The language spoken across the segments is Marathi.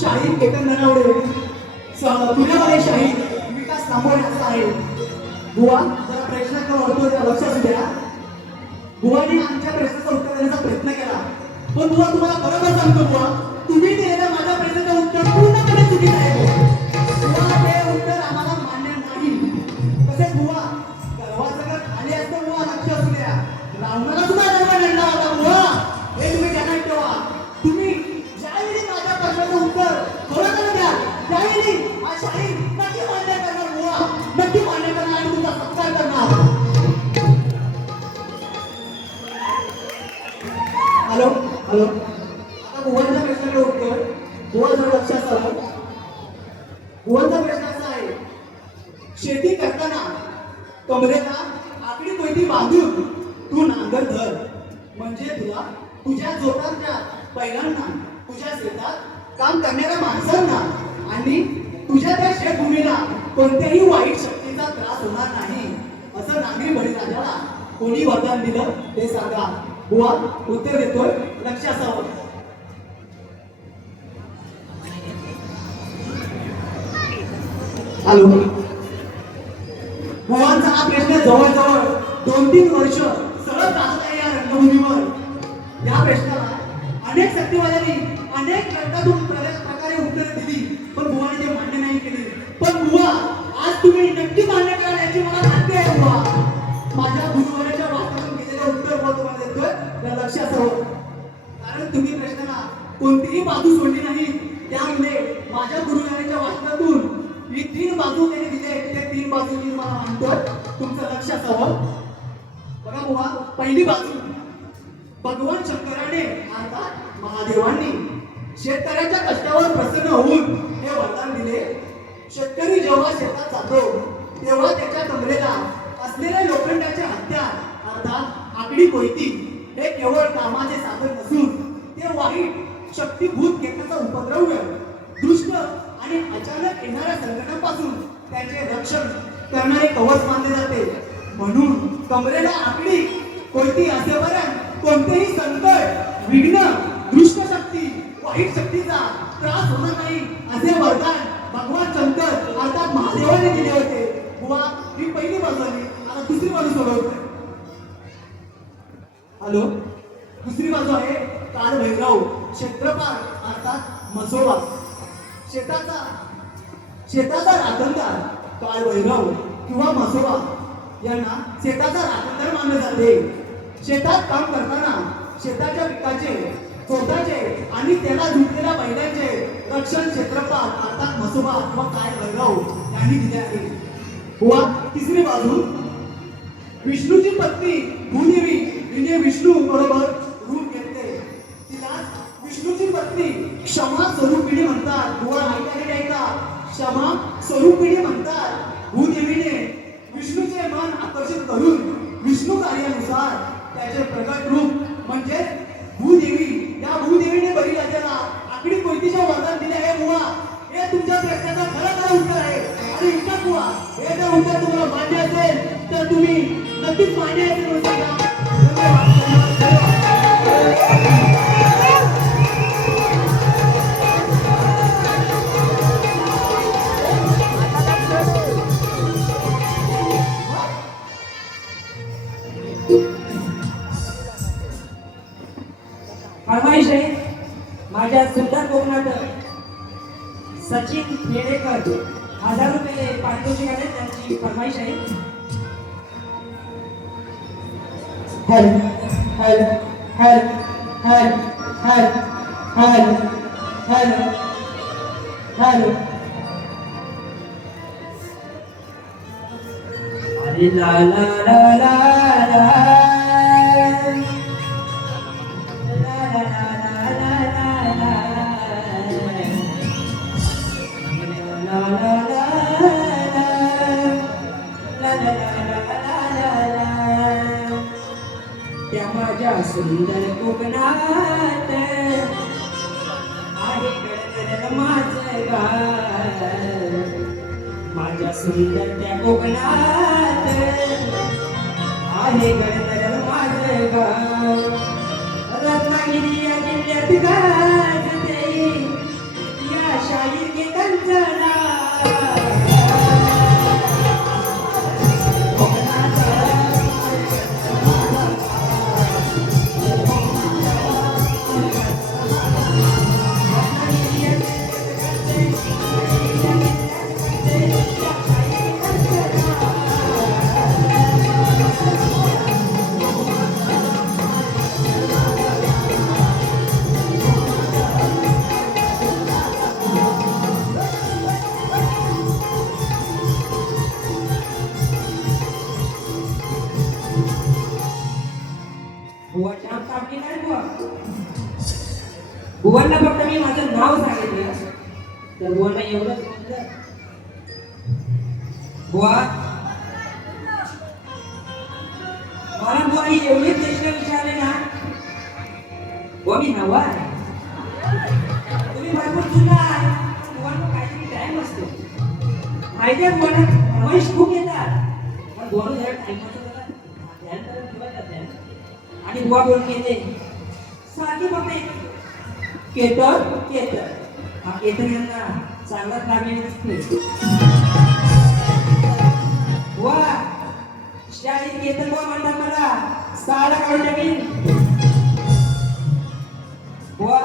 शाही केतन ननावडे तुझ्यामध्ये शाही विकास थांबवणे असा आहे. बुवा जरा प्रश्नाकडे वळतो त्या लक्षात द्या. बुवाने आमच्या प्रश्नाचं उत्तर देण्याचा प्रयत्न केला, पण बुवा तुम्हाला बरोबर सांगतो बुवा, तुम्ही दिलेलं माझ्या प्रश्नाचं उत्तर पूर्णपणे चुकीचं आहे. बुवा ते उत्तर आम्हाला मान्य नाही. तसेच बुवा गर्वाचं घर खाली असतं बुवा, लक्ष असू द्या. रावणाला सुद्धा गर्व आणला होता बुवा, हे तुम्ही ध्यानात ठेवा. तुम्ही ज्यावेळी माझ्या प्रश्नाचं उत्तर खरोखर द्या त्यावेळी हा शाही नक्की मान्य करणार बुवा, नक्की मान्य करणार आणि तुमचा सत्कार करणार. हॅलो हॅलो, आता बुवांच्या प्रश्नाकडे उत्तर बुवा जर लक्षात आलं. बुवांचा प्रश्न असा आहे, शेती करताना कमरेला आकडी कोयती बांधून तू नांगर धर, म्हणजे तुला तुझ्या जोटांच्या बैलांना, तुझ्या शेतात काम करणाऱ्या माणसांना आणि तुझ्या त्या शेतभूमीला कोणत्याही वाईट शक्तीचा त्रास होणार नाही, असं नांगरी बळीराजाला कोणी वरदान दिलं ते सांगा. बुवा उत्तर देतोय, लक्ष असावं. हॅलो, बुवांचा हा प्रश्न जवळजवळ 2-3 वर्ष सलग चालत आहे या रंगभूमीवर. या प्रश्नाला अनेक शक्तीवाल्यांनी अनेक रंगातून प्रकारे उत्तरे दिली, पण बुवाने ते मान्य नाही केले. पण बुवा आज तुम्ही नक्की मान्य करा याची मला खात्री आहे. बुवा माझ्या गुरुवाराच्या वाचनातून केलेलं उत्तर बुवा तुम्हाला देतोय, या लक्ष असावं. कारण तुम्ही प्रश्नाला कोणतीही बाजू सोडली नाही, त्यामुळे माझ्या गुरुवाराच्या वाचनातून ही 3 बाजू त्यांनी दिले, ते 3 बाजू मी मला मानतो, तुमचं लक्ष असावं. बघा बुवा, पहिली बाजू, भगवान शंकराने अर्थात महादेवांनी शेतकऱ्याच्या कष्टावर प्रसन्न होऊन हे वरदान दिले. शेतकरी जेव्हा शेतात जातो तेव्हा त्याच्या कमरेला असलेले लोखंडाचे हत्यार अर्थात आकडी कोयती हे केवळ कामाचे साधन नसून ते वाईट शक्तीभूत घेण्याचा उपद्रव्य, दुष्ट आणि अचानक येणाऱ्या संकटापासून त्याचे रक्षण करणारे कवच मानले जाते. म्हणून कमरेला आकडी कोयती असेपर्यंत कोणतेही संकट, विघ्न, दुष्ट शक्ती, वाईट शक्तीचा त्रास होणार नाही असे वरदान भगवान शंकर अर्थात महादेवाने दिले होते. बुवा ही पहिली बाजू आली. आता दुसरी बाजू सोडवतोय. हॅलो, दुसरी बाजू आहे काळभैरव क्षेत्रपाल अर्थात मसोबा. शेताचा राखणदार काळभैरव किंवा मसोबा यांना शेताचा राखणदार मानले जाते. शेतात काम करताना शेताच्या पिकाचे, स्वतःचे आणि त्याला जुटलेल्या बैलांचे रक्षण क्षेत्रपाल अर्थात मसोबा किंवा काळभैरव यांनी दिले आहे. बुवा तिसरी बाजू, विष्णूची पत्नी भूदेवी हिने विष्णू बरोबर रूप घेतले. तिला विष्णूची पत्नी क्षमा स्वरूपिणी म्हणतात. बुवा ऐका, क्षमा स्वरूपिणी म्हणतात. भूदेवीने विष्णूचे मन आकर्षित करून विष्णू कार्यानुसार त्याचे प्रकट रूप म्हणजे भूदेवी, या भूदेवीने बळीराजाला आकडी कोयतीचे वरदान दिले आहे. बुवा हे तुमच्या प्रश्नाचं खरं उत्तर आहे. आणि विचार बुवा, हे जर उत्तर तुम्हाला मान्य असेल तर तुम्ही नक्कीच मान्य असेल म्हणून सांगा. फरमाईश आहे माझ्या सुंदर कोकणात सचिन खेडेकर 1000 रुपये पारितोषिक आहे, त्यांची फरमाईश आहे. Hello hello hello hello hello hello hello hello अरे ला ला ला ला ला त्या माझ्या सुंदर कोकणात आहे गडगड माझं गाव. माझ्या सुंदर त्या कोकणात आहे गडगड माझं गाव. रत्नागिरी या जिल्ह्यात डोळ्यात गाजते या शाहीर गीतांचं नाव. बुवा जाम कापली नाही बुवा. बुवांना फक्त मी माझं नाव सांगितलं तर बुवांना एवढंच म्हटलं, बुवा मला बुवानी एवढे प्रश्न विचारले ना, बुवा मी नवा आहे, तुम्ही भरपूर जुना आहे, बुवांना काहीतरी टाइम असतो माहिती आहे. बुवांना रमेश खूप येतात पण बुवानं जरा टाइमाचं जरा ध्यान करून ठेवायचं ध्यान. आणि बुवा बोलून येते साधी फक्त केतर केतर हा केतर यांना चांगलाच लागलेला दिसते. बुवा शाळेत केतर बुवा म्हणतात मला साला काढून टाकीन. बुवा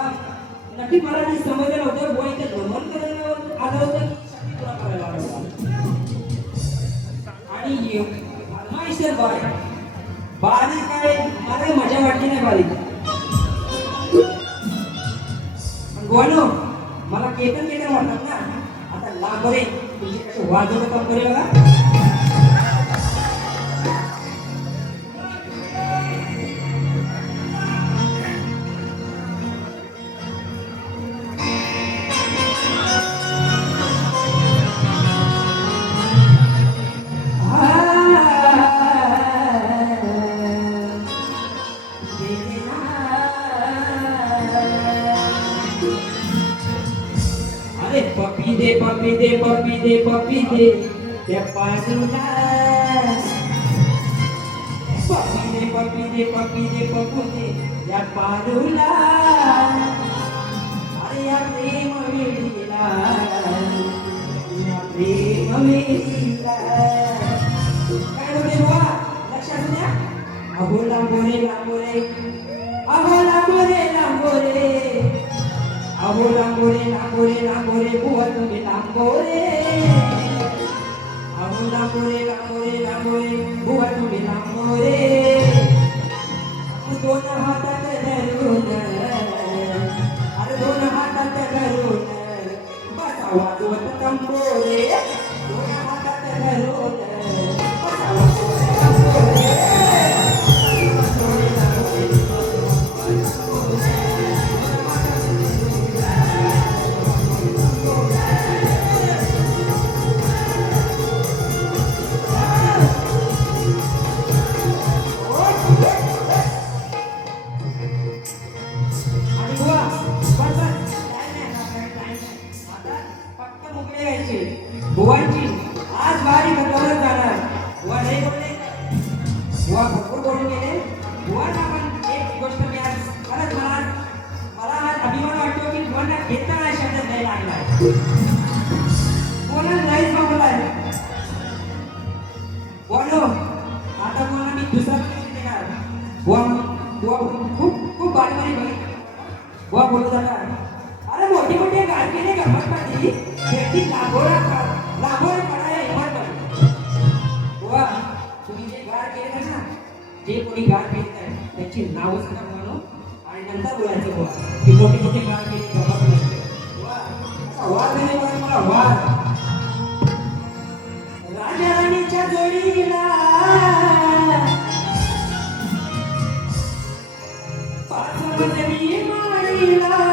नक्की मला ते समजलं नव्हतं. बुवा इथे भ्रमण करायला आलं होतं की शाळेत पुरा करायला आलं होतं. आणि माहिती बाय बारीक काय मला मजा वाटली नाही बारीक. पण गोवानो मला केतन केतन वाटतात ना. आता लांबरे तुझे कसे वाजवलं काम करे बघा. पप्पी दे पप्पी दे पप्पी दे पप्पी दे त्या पाजूला. पप्पी दे पप्पी दे पप्पी दे पप्पू दे या पाजूला. अरे या प्रेम वेळीला या प्रेम वेळीला काय होते बुवा लक्षात द्या. अहो लांबोरे लांबोरे अहो लांबोरे लांबोरे अहो लांबोरे लांबोरे लांबोरे बुवा तुम्ही लांबोरे. अहो लांबोरे लांबोरे लांबोरे बुवा तुम्ही लांबोरे. दोन हातात धरून अरे दोन हातात धरून बसा वाजवत तंबोरे. दोन हातात धरून बसा वाजवत तंबोरे. बुवांची आज बारी बदलत जाणार. बुवा नाही बोलले, बुवा भरपूर बोलून गेले. बुवांना पण एक गोष्ट मी आज खरंच मला आज अभिमान वाटतो की बुवांना घेताना शब्द नाही लागलाय. बुवांना नाहीच बोललाय. बुवानो आता बुवांना मी दुसरा देणार. बुवा बुवा खूप खूप बारी बारी बघितली. बुवा बोलत जाणार अरे मोठी मोठी गाड केली गमत माझी शेती लागोरा पडाय हिंमत नाही. बुवा तुम्ही जे गाड केले ना जे कोणी गाड केले आहे त्याची नावं सांगा म्हणून आणि नंतर बोलायचं बुवा की मोठी मोठी गाड केली गमत नाही. बुवा असा वाद नाही बघा मला वाद. राजा राणीच्या जोडीला पाच मजली माळीला.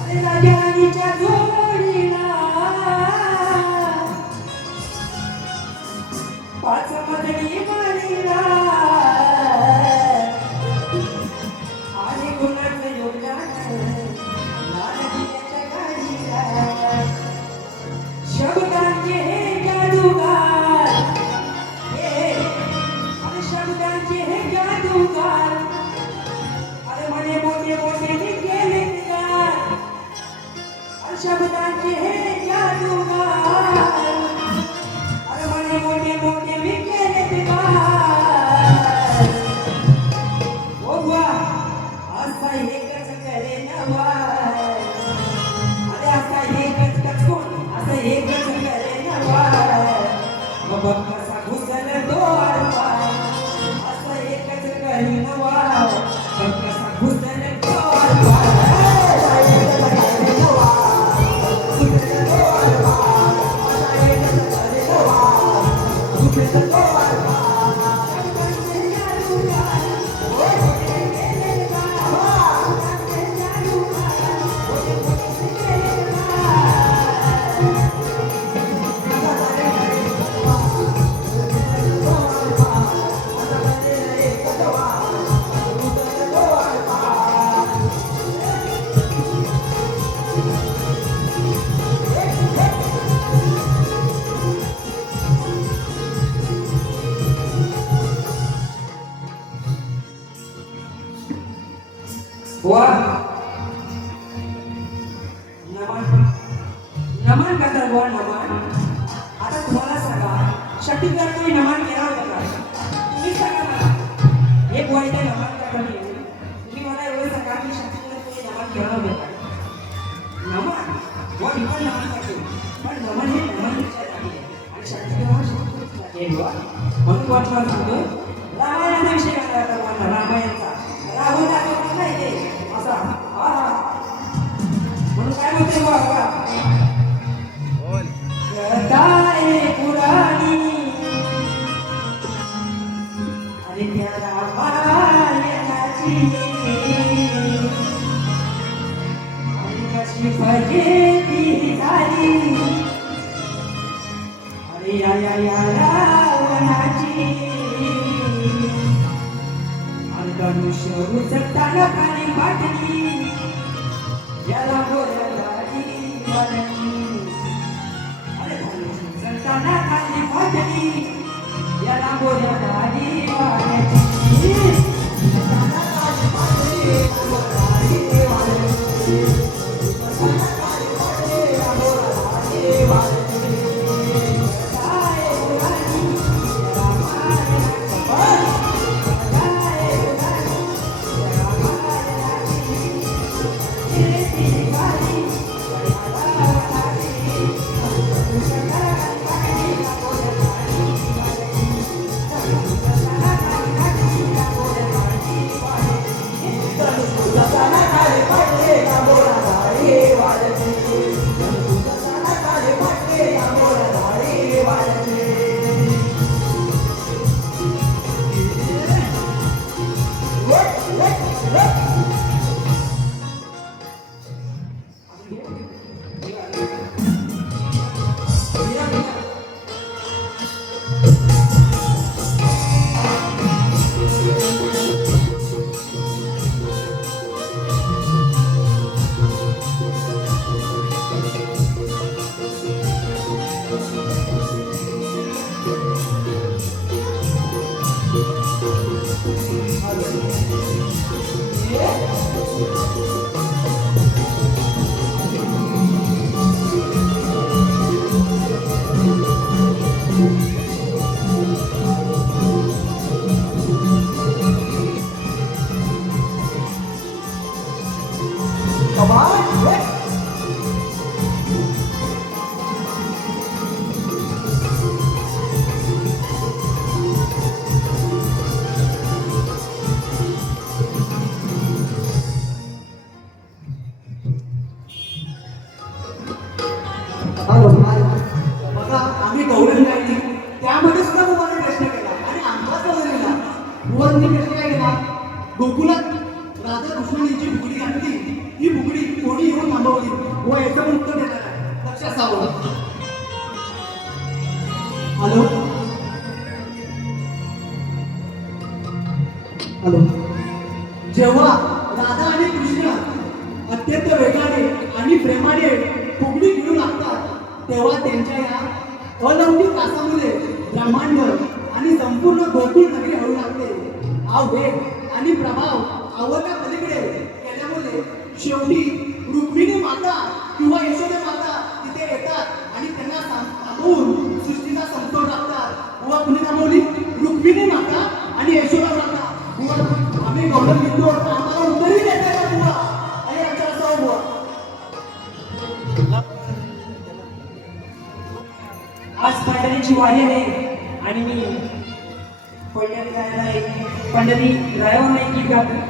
अरे राजा राणीच्या जोडीला पाच मजली माळीला. बघ कसा घुसल तो आडपाय असं एकच करीन वाव बघ कसा घुसल तो आडपाय वा नमन नमन करतात बुवा नमन आता तुम्हाला सांगा शक्तीवर तुम्ही नमन केला होता का तुम्ही सांगा मला एक वाईट नमन करताना तुम्ही मला एवढं सांगा की शक्तीवर तुम्ही नमन केला होता का नमन वा मी पण नमन करतो पण नमन हे नमन आणि शक्तीवर हे बुवा म्हणून वाटलं सांगतो रामायणाचा विषय काय आता बोलणार रामायणचा रावणाचा नाही ते असा म्हणून काय म्हणते बाबा कथाए पुराणी अरे त्या रामायणाची आणि कशी फजिती झाली अरे या रावणाची धनुष्य उचलताना खाली वाटली याला गोऱ्या गाडी वाटली अरे धनुष्य उचलताना खाली वाटली याला गोऱ्या गाडी वाटली बघा आम्ही गौरव गायली त्यामध्ये सुद्धा बुवाने प्रश्न केला आणि आमचा गौरव दिला बुवांनी प्रश्न काय केला गोकुलात राधा कृष्णांची बुगडी घातली ही बुगडी कोणी येऊन थांबवली व याचं उत्तर देणार आहे लक्ष असावं हॅलो हॅलो जेव्हा राधा आणि कृष्ण अत्यंत वेगाने आणि प्रेमाने फुगडी घेऊ लागतात तेव्हा त्यांच्या या अलौकिक तासामुळे ब्रह्मांड आणि संपूर्ण गोकुळ नगरी हळू लागते हा वेग आणि प्रभाव आवडल्या पलीकडे केल्यामुळे शेवटी रुक्मिणी माता किंवा यशोदे माता तिथे येतात आणि त्यांना थांबवून सृष्टीचा समतोल राखतात बुवा कुणी थांबवली रुक्मिणी माता आणि यशोदा माता बुवा आम्ही गौरव घेतो आम्हाला उत्तरही देता का बुवा आणि आमच्या असावं बुवा आज पंढरीची वारी आहे आणि मी पंढरी जायला एक पंढरी रायवर एक गीत गातो.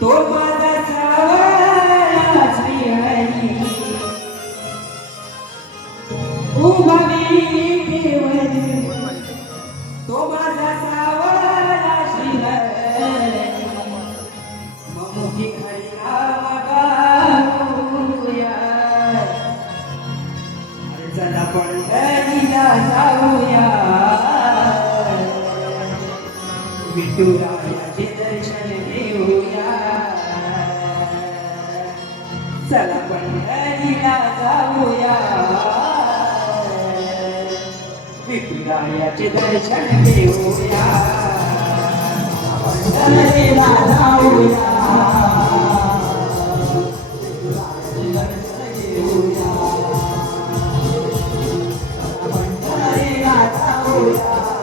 तो माझा सावळा श्रीहरी उभा विठेवरी तो माझा सावळा श्रीहरी ममुखी हरी नाम गाऊया अरे चला पंढरीला जाऊया विठुरायाचे दर्शन घेऊया चला पंढरीला जाऊया विठुरायाचे दर्शन घेऊया पंढरीला जाऊया विठुरायाचे दर्शन घेऊया पंढरीला जाऊया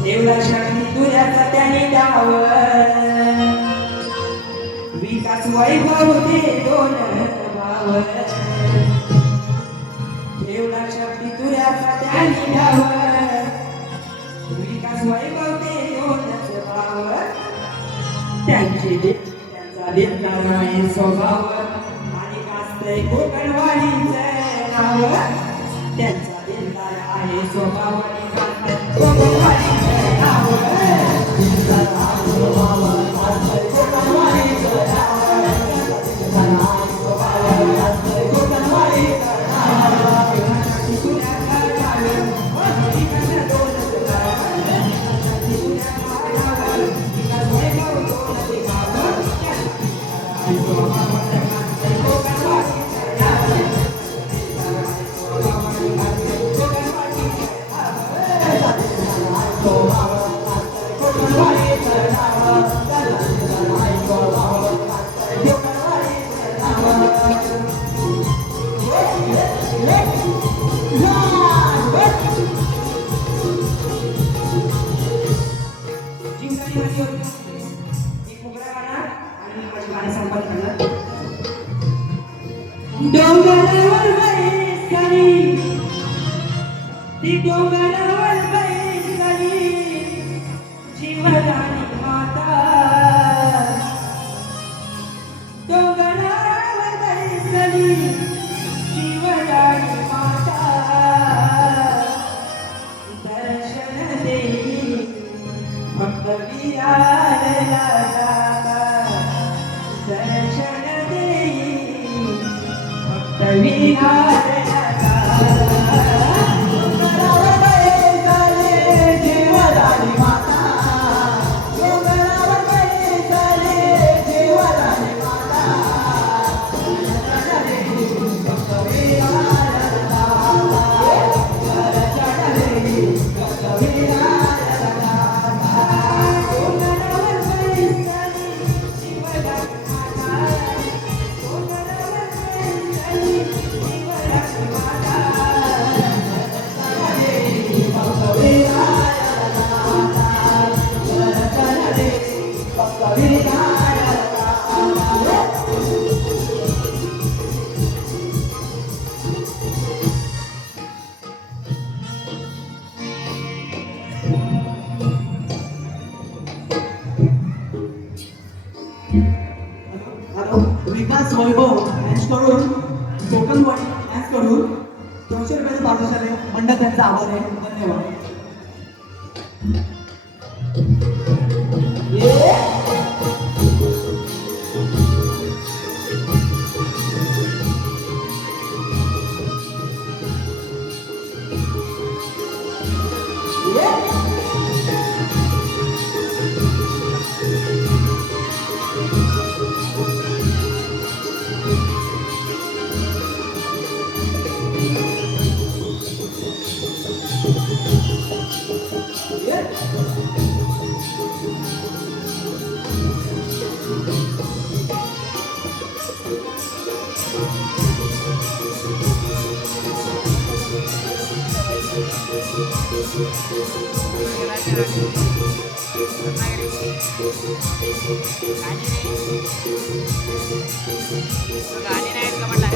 ठेवला शक्ती तुझ्याचा त्याने डाव विकास वैभव दे दोन भाव ठेवला शक्ती तुझ्याचा त्याने डाव विकास वैभव दे दोनच भाव त्यांचा देणार नाही स्वभाव आणि कास्तय कोकणवाडीचं नाव त्यांचा देणार आहे स्वभाव आणि कास्तय कोकणवाडीचं नाव ती डोंगरावर बैसली जीवदानी माता डोंगरावर बैसली जीवदानी माता दर्शन देई भक्त विराला जाता दर्शन देई भक्त विराला जाता हॅलो विकास वैभव यांच्याकडून कोकण यांच्याकडून 200 रुपयाचे पारितोषिक आले मंडळ त्यांचा आभार आहे धन्यवाद गाणी नाहीत का म्हणला